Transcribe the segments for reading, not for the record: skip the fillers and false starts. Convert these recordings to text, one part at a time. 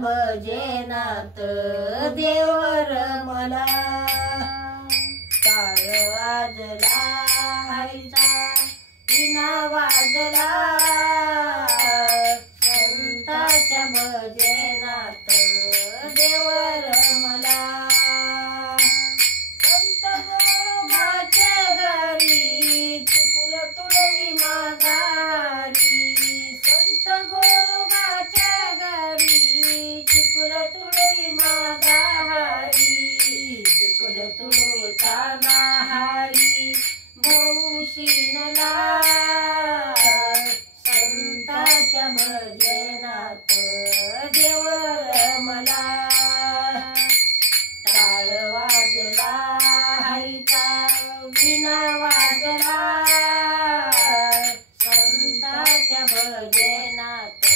भजनात देवर मला टाळ वाजला हरीचा विणा वाजला संताच्या भजनात देवर मला संत गोरोबाच्या घरी चिकुल तुडवी माघारी संत गोरोबाच्या घरी चिकुल तुडवी माघारी चिकुल तुडवताना हारी भौशीनला संताच्या भजनात देवर मला टाळ वाजला हरीचा विणा वाजला संताच्या भजनात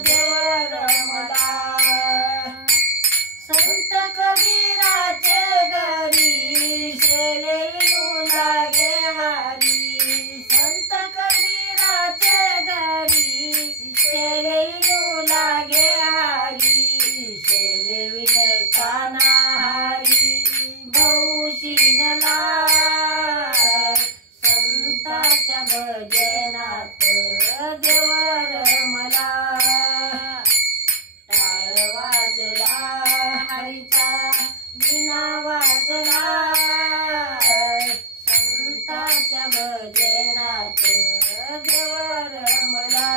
देवर मला संत कबीराचे घरी शेले विणू लागे हारी संत कबीराचे घरी शेले विणू लागे हारी शेले विणताना हारी भौशीनला संताच्या भजनात देवर मला टाळ वाजला हरीचा विणा वाजला संताच्या भजनात देवर मला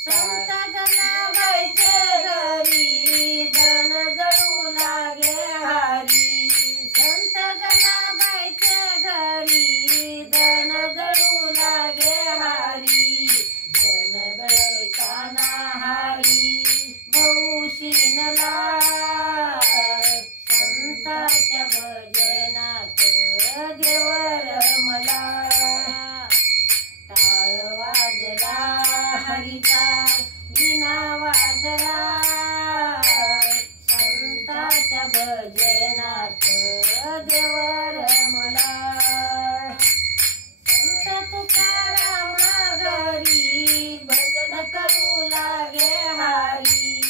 संत जनाबाईचे घरी धन जळू लागे हारी संत जनाबाईचे घरी धन जळू लागे हारी धन गळताना हारी भौशीनला संताच्या भजनात देवर मला टाळ वाजला हरीचा विणा वाजला संताच्या भजनात देवर मला संत तुकारामा घरी भजन करू लागे हारी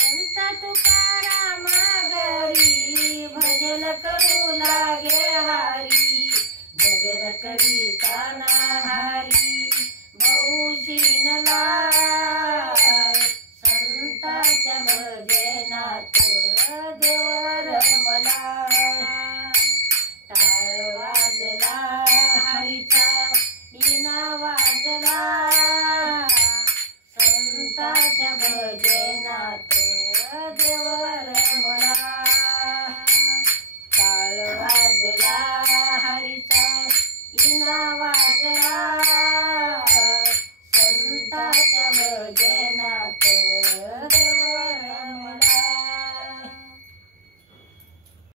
संत तुकारामा घरी भजन करू लागे हारी भजन करीताना हारी भौशीनला संताच्या भजनात देवर मला टाळ वाजला हरीचा विणा वाजला संताच्या भजनात देवर